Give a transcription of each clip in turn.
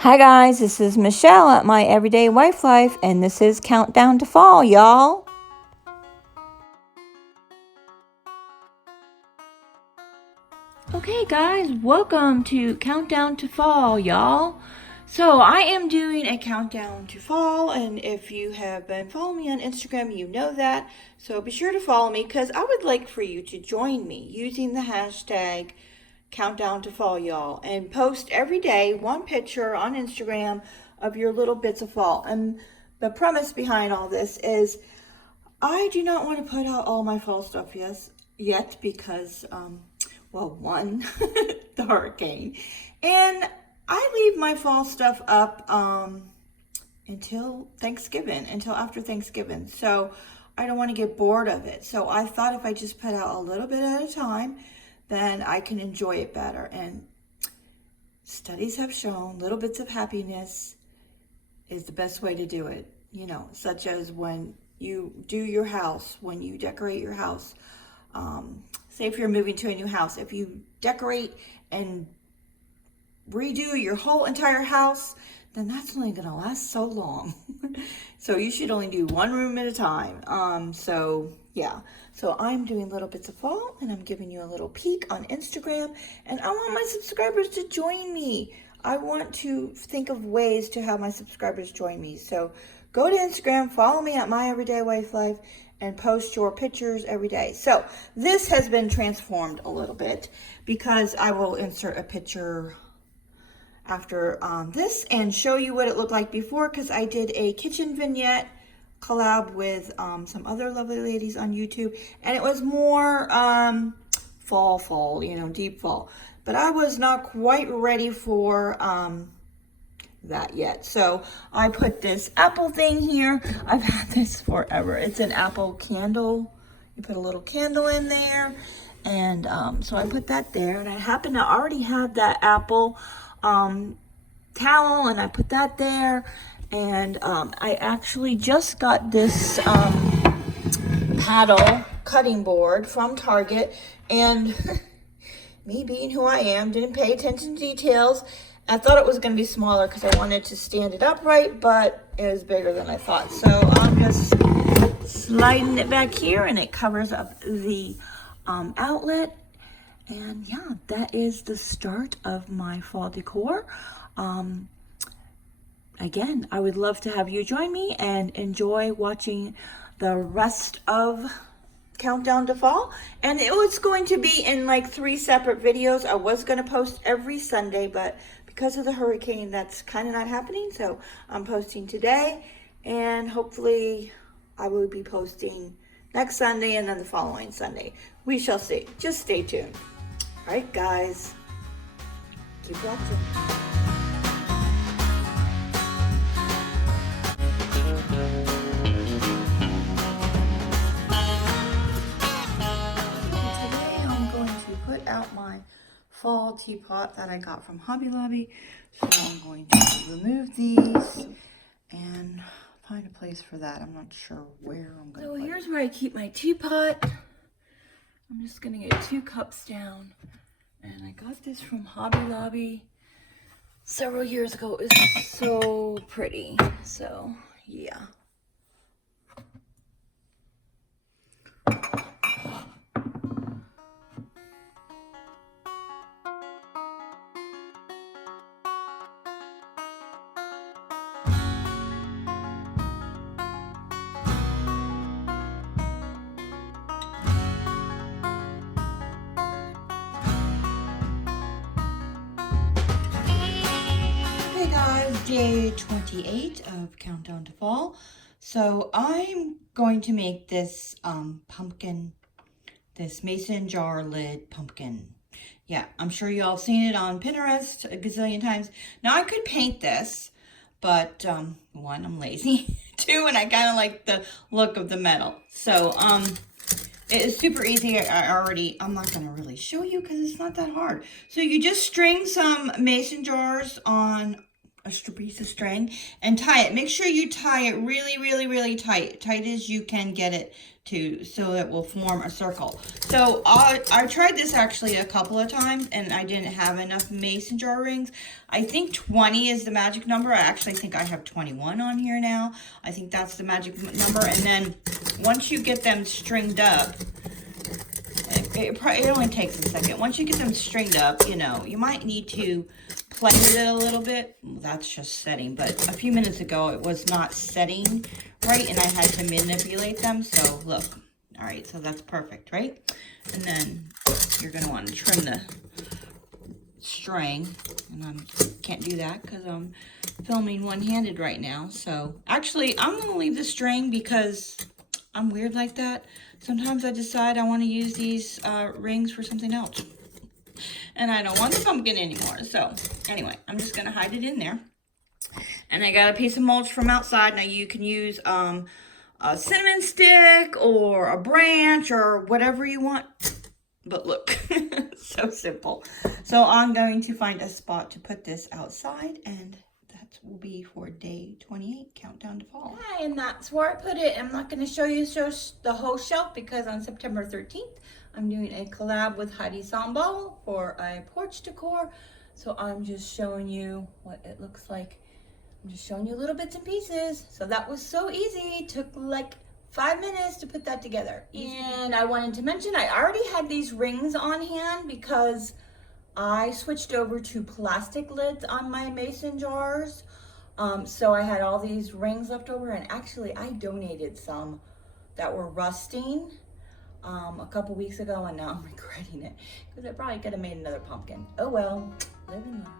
Hi guys, this is Michelle at My Everyday Wife Life, and this is Countdown to Fall, y'all. Okay guys, welcome to Countdown to Fall, y'all. So I am doing a countdown to fall, and if you have been following me on Instagram, you know that. So be sure to follow me because I would like for you to join me using the hashtag Countdown to Fall, y'all, and post every day one picture on Instagram of your little bits of fall. And the premise behind all this is I do not want to put out all my fall stuff yet because, well, one, the hurricane, and I leave my fall stuff up until after Thanksgiving. So I don't want to get bored of it. So I thought if I just put out a little bit at a time, then I can enjoy it better. And studies have shown little bits of happiness is the best way to do it. You know, such as when you do your house, when you decorate your house. Say if you're moving to a new house, if you decorate and redo your whole entire house, then that's only going to last so long. So you should only do one room at a time. So I'm doing little bits of fall, and I'm giving you a little peek on Instagram, and I want my subscribers to join me. I want to think of ways to have my subscribers join me. So go to Instagram, follow me at MyEveryDayWifeLife, and post your pictures every day. So this has been transformed a little bit because I will insert a picture after this and show you what it looked like before, because I did a kitchen vignette collab with some other lovely ladies on YouTube, and it was more fall, you know, deep fall. But I was not quite ready for that yet. So I put this apple thing here. I've had this forever. It's an apple candle. You put a little candle in there, and so I put that there, and I happen to already have that apple towel, and I put that there. And I actually just got this paddle cutting board from Target, and me being who I am, didn't pay attention to details. I thought it was going to be smaller because I wanted to stand it upright, but it was bigger than I thought. So I'm just sliding it back here, and it covers up the outlet. And yeah, that is the start of my fall decor. Again, I would love to have you join me and enjoy watching the rest of Countdown to Fall. And it was going to be in like 3 separate videos. I was going to post every Sunday, but because of the hurricane, that's kind of not happening. So I'm posting today, and hopefully I will be posting next Sunday and then the following Sunday. We shall see. Just stay tuned. All right, guys. Keep watching. Put out my fall teapot that I got from Hobby Lobby. So I'm going to remove these and find a place for that. I'm not sure where I'm going to put it. So here's where I keep my teapot. I'm just going to get 2 cups down. And I got this from Hobby Lobby several years ago. It was so pretty. So, yeah. Hey guys, day 28 of Countdown to Fall. So I'm going to make this pumpkin, this mason jar lid pumpkin. Yeah, I'm sure y'all have seen it on Pinterest a gazillion times. Now I could paint this, but 1, I'm lazy. 2, and I kind of like the look of the metal. So it is super easy. I'm not going to really show you because it's not that hard. So you just string some mason jars on piece of string and tie it. Make sure you tie it really, really, really tight as you can get it to, so it will form a circle. So I tried this actually a couple of times and I didn't have enough mason jar rings. I think 20 is the magic number. I actually think I have 21 on here now. I think that's the magic number. And then once you get them stringed up, it only takes a second. Once you get them stringed up, you know, you might need to play with it a little bit. Well, that's just setting, but a few minutes ago it was not setting right and I had to manipulate them. So look, all right, so that's perfect, right? And then you're gonna want to trim the string, and I can't do that because I'm filming one-handed right now. So actually I'm gonna leave the string because I'm weird like that. Sometimes I decide I want to use these rings for something else. And I don't want the pumpkin anymore. So anyway, I'm just going to hide it in there. And I got a piece of mulch from outside. Now you can use a cinnamon stick or a branch or whatever you want. But look, so simple. So I'm going to find a spot to put this outside, and that will be for day 28, countdown to fall. Hi, and that's where I put it. I'm not going to show you the whole shelf because on September 13th, I'm doing a collab with Heidi Sambal for a porch decor. So I'm just showing you what it looks like. I'm just showing you little bits and pieces. So that was so easy. It took like 5 minutes to put that together. And I wanted to mention I already had these rings on hand because I switched over to plastic lids on my mason jars. So I had all these rings left over, and actually I donated some that were rusting a couple weeks ago, and now I'm regretting it because I probably could have made another pumpkin. Oh well, live and learn.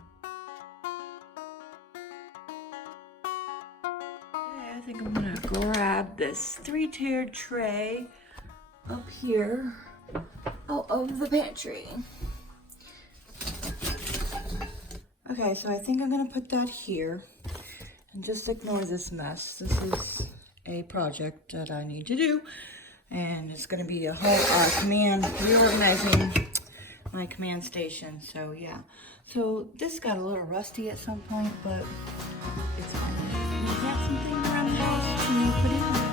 Okay, I think I'm gonna grab this 3-tiered tray up here out of the pantry. Okay, so I think I'm gonna put that here and just ignore this mess. This is a project that I need to do, and it's gonna be a whole command, reorganizing my command station. So yeah, so this got a little rusty at some point, but it's fine. We've got something around the house to put in.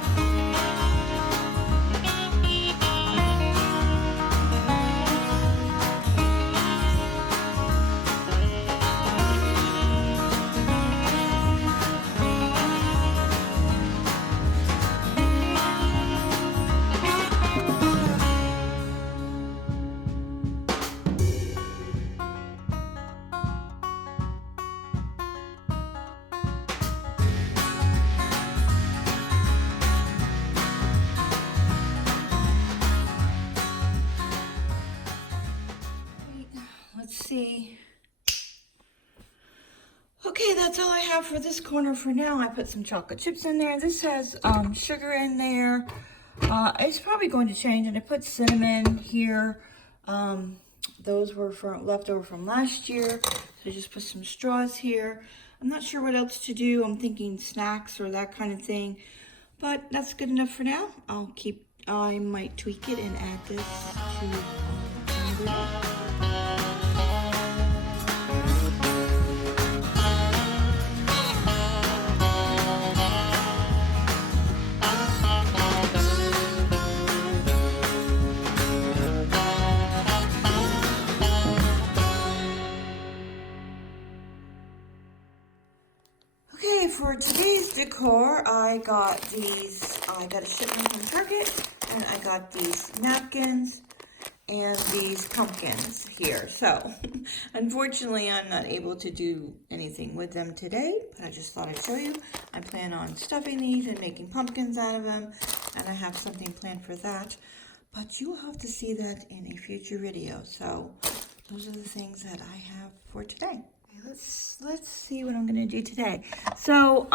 See. Okay, that's all I have for this corner for now. I put some chocolate chips in there. This has sugar in there. It's probably going to change, and I put cinnamon here. Those were left over from last year. So I just put some straws here. I'm not sure what else to do. I'm thinking snacks or that kind of thing, but that's good enough for now. I might tweak it and add this to for today's decor, I got a shipment from Target, and I got these napkins and these pumpkins here. So, unfortunately, I'm not able to do anything with them today, but I just thought I'd show you. I plan on stuffing these and making pumpkins out of them, and I have something planned for that, but you will have to see that in a future video. So, those are the things that I have for today. Let's see what I'm gonna do today. So,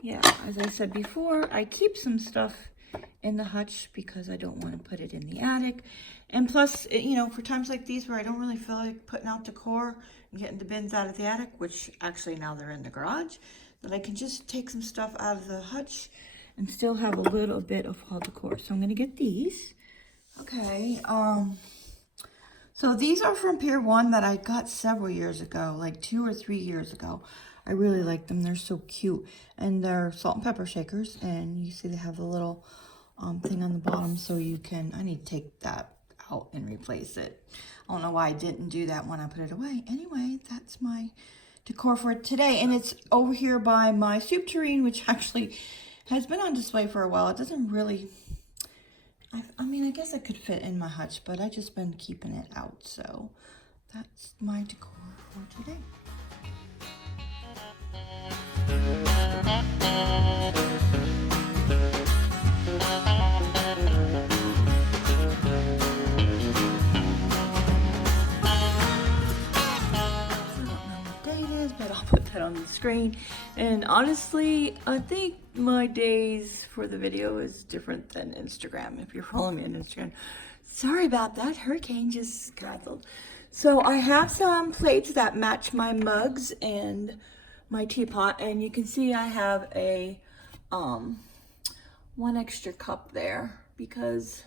yeah, as I said before, I keep some stuff in the hutch because I don't want to put it in the attic. And plus, you know, for times like these where I don't really feel like putting out decor and getting the bins out of the attic, which actually now they're in the garage, that I can just take some stuff out of the hutch and still have a little bit of fall decor. So I'm gonna get these. Okay, So these are from Pier 1 that I got several years ago, like 2 or 3 years ago. I really like them. They're so cute. And they're salt and pepper shakers. And you see they have the little thing on the bottom so you can, I need to take that out and replace it. I don't know why I didn't do that when I put it away. Anyway, that's my decor for today. And it's over here by my soup tureen, which actually has been on display for a while. It doesn't really... I mean, I guess it could fit in my hutch, but I've just been keeping it out. So that's my decor for today. But I'll put that on the screen. And honestly, I think my days for the video is different than Instagram. If you're following me on Instagram, sorry about that. Hurricane just crackled. So I have some plates that match my mugs and my teapot, and you can see I have a one extra cup there because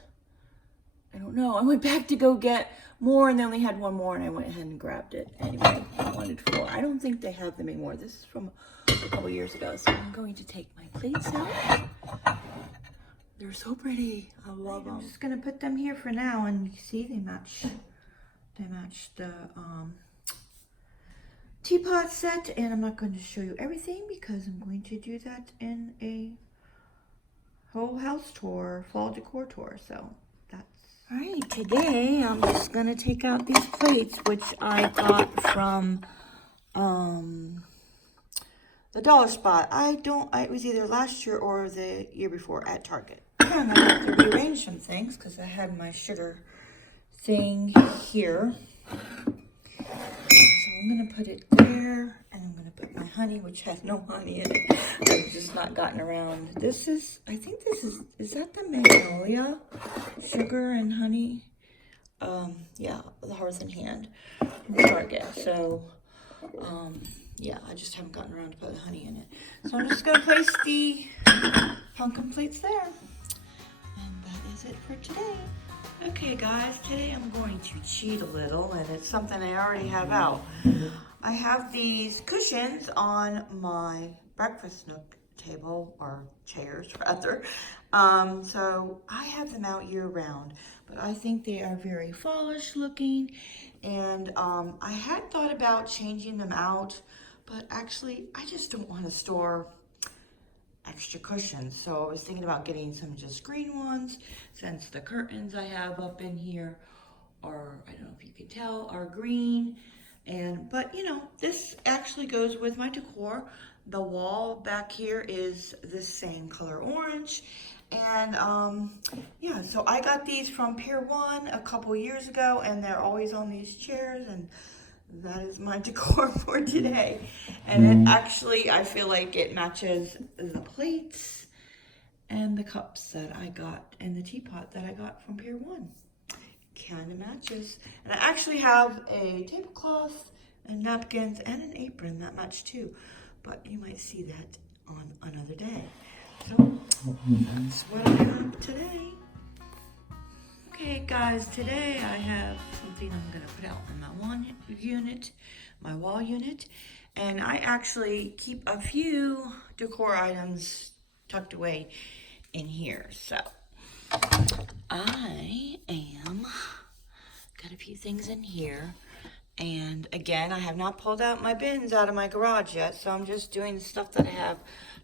I don't know. I went back to go get more and they only had one more and I went ahead and grabbed it. Anyway, I wanted 4. I don't think they have them anymore. This is from a couple years ago. So I'm going to take my plates out. They're so pretty. I love them. I'm just going to put them here for now and you see they match the teapot set, and I'm not going to show you everything because I'm going to do that in a whole house tour, fall decor tour. So that's all right. Today I'm just gonna take out these plates, which I got from the dollar spot. It was either last year or the year before at Target. And I have to rearrange some things because I had my sugar thing here. So I'm gonna put it there, and I'm gonna put my honey, which has no honey in it. I've just not gotten around. I think this is that the Magnolia? Sugar and honey? Yeah, the Hearth and Hand from Target. So, yeah, I just haven't gotten around to put the honey in it. So I'm just gonna place the pumpkin plates there. And that is it for today. Okay guys, today I'm going to cheat a little, and it's something I already have out. I have these cushions on my breakfast nook table, or chairs rather. So I have them out year round, but I think they are very fallish looking, and I had thought about changing them out, but actually I just don't want to store extra cushions. So I was thinking about getting some just green ones, since the curtains I have up in here are, I don't know if you can tell, are green. But you know, this actually goes with my decor. The wall back here is the same color orange. And yeah, so I got these from Pier 1 a couple years ago, and they're always on these chairs, and that is my decor for today. And it actually, I feel like it matches the plates and the cups that I got and the teapot that I got from Pier 1. Kind of matches. And I actually have a tablecloth and napkins and an apron that match too. But you might see that on another day. So that's what I have today. Okay guys, today I have something I'm gonna put out in my wall unit, and I actually keep a few decor items tucked away in here. So I got a few things in here, and again, I have not pulled out my bins out of my garage yet, so I'm just doing the stuff that I have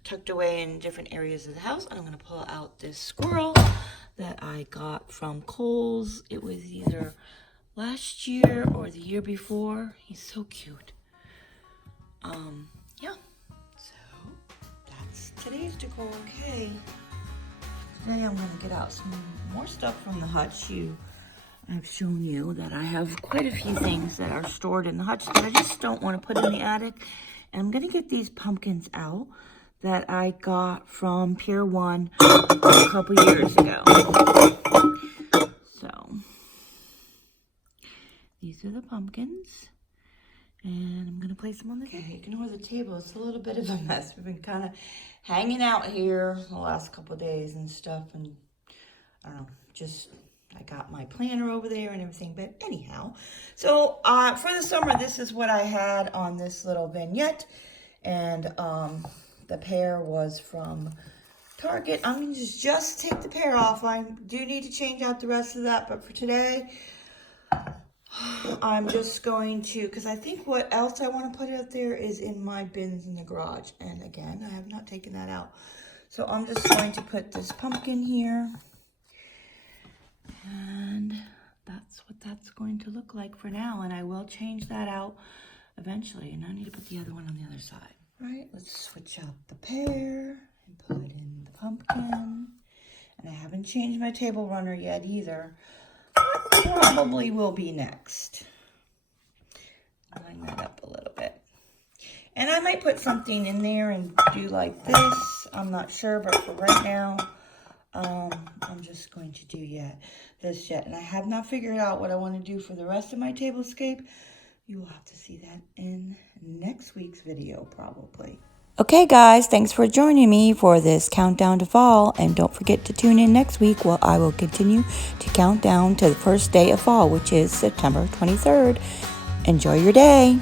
tucked away in different areas of the house. And I'm gonna pull out this squirrel that I got from Kohl's. It was either last year or the year before. He's so cute. Yeah, so that's today's decor. Okay, today I'm gonna get out some more stuff from the hutch. I've shown you that I have quite a few things that are stored in the hutch that I just don't want to put in the attic. And I'm gonna get these pumpkins out that I got from Pier 1 a couple years ago. So these are the pumpkins, and I'm gonna place them on the table. Ignore the table, it's a little bit of a mess. We've been kind of hanging out here the last couple of days and stuff, and I don't know, just I got my planner over there and everything, but anyhow. So for the summer, this is what I had on this little vignette. And the pear was from Target. I'm going to just take the pear off. I do need to change out the rest of that, but for today, I'm just going to, because I think what else I want to put out there is in my bins in the garage. And again, I have not taken that out. So I'm just going to put this pumpkin here. And that's what that's going to look like for now. And I will change that out eventually. And I need to put the other one on the other side. Right, let's switch out the pear and put in the pumpkin. And I haven't changed my table runner yet either. Probably will be next. Line that up a little bit. And I might put something in there and do like this. I'm not sure, but for right now, I'm just going to do this yet. And I have not figured out what I want to do for the rest of my tablescape. You will have to see that in next week's video, probably. Okay, guys, thanks for joining me for this countdown to fall. And don't forget to tune in next week where I will continue to count down to the first day of fall, which is September 23rd. Enjoy your day.